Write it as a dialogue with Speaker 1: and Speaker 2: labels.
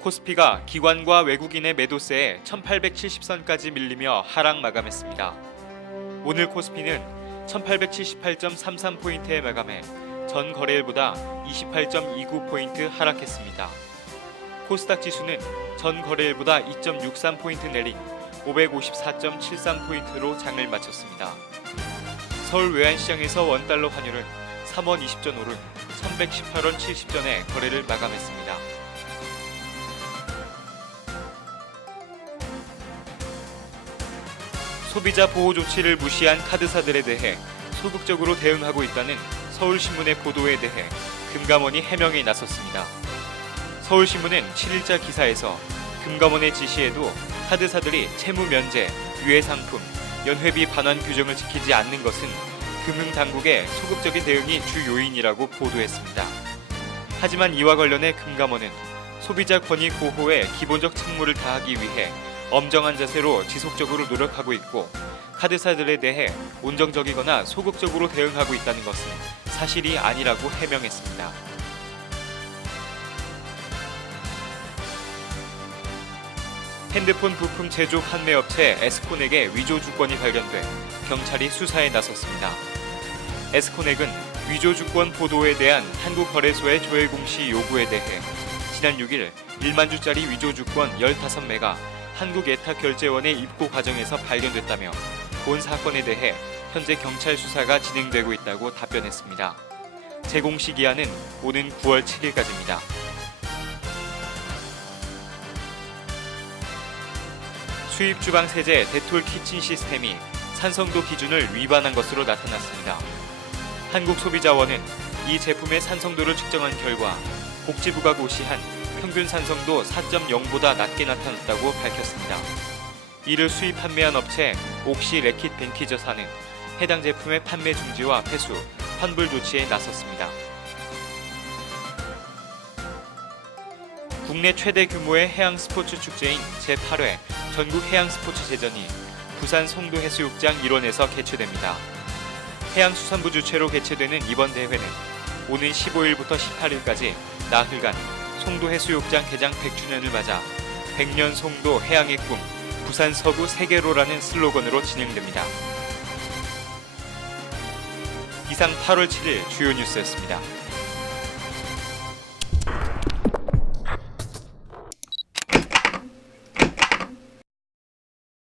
Speaker 1: 코스피가 기관과 외국인의 매도세에 1870선까지 밀리며 하락 마감했습니다. 오늘 코스피는 1878.33포인트에 마감해 전 거래일보다 28.29포인트 하락했습니다. 코스닥 지수는 전 거래일보다 2.63포인트 내린 554.73포인트로 장을 마쳤습니다. 서울 외환시장에서 원달러 환율은 3원 20전 오른 1118원 70전에 거래를 마감했습니다. 소비자 보호 조치를 무시한 카드사들에 대해 소극적으로 대응하고 있다는 서울신문의 보도에 대해 금감원이 해명에 나섰습니다. 서울신문은 7일자 기사에서 금감원의 지시에도 카드사들이 채무 면제, 유예 상품, 연회비 반환 규정을 지키지 않는 것은 금융당국의 소극적인 대응이 주 요인이라고 보도했습니다. 하지만 이와 관련해 금감원은 소비자 권익 보호에 기본적 책무를 다하기 위해 엄정한 자세로 지속적으로 노력하고 있고 카드사들에 대해 온정적이거나 소극적으로 대응하고 있다는 것은 사실이 아니라고 해명했습니다. 핸드폰 부품 제조 판매 업체 에스코넥의 위조 주권이 발견돼 경찰이 수사에 나섰습니다. 에스코넥은 위조 주권 보도에 대한 한국거래소의 조회 공시 요구에 대해 지난 6일 1만 주짜리 위조 주권 15매가 한국예탁결제원의 입고 과정에서 발견됐다며 본 사건에 대해 현재 경찰 수사가 진행되고 있다고 답변했습니다. 제공시 기한은 오는 9월 7일까지입니다. 수입 주방 세제 데톨 키친 시스템이 산성도 기준을 위반한 것으로 나타났습니다. 한국소비자원은 이 제품의 산성도를 측정한 결과 복지부가 고시한 평균 산성도 4.0보다 낮게 나타났다고 밝혔습니다. 이를 수입 판매한 업체 옥시 레킷 벤키저사는 해당 제품의 판매 중지와 폐수, 환불 조치에 나섰습니다. 국내 최대 규모의 해양 스포츠 축제인 제8회 전국 해양 스포츠 제전이 부산 송도 해수욕장 일원에서 개최됩니다. 해양수산부 주최로 개최되는 이번 대회는 오는 15일부터 18일까지 나흘간 송도 해수욕장 개장 100주년을 맞아 100년 송도 해양의 꿈 부산 서구 세계로라는 슬로건으로 진행됩니다. 이상 8월 7일 주요 뉴스였습니다.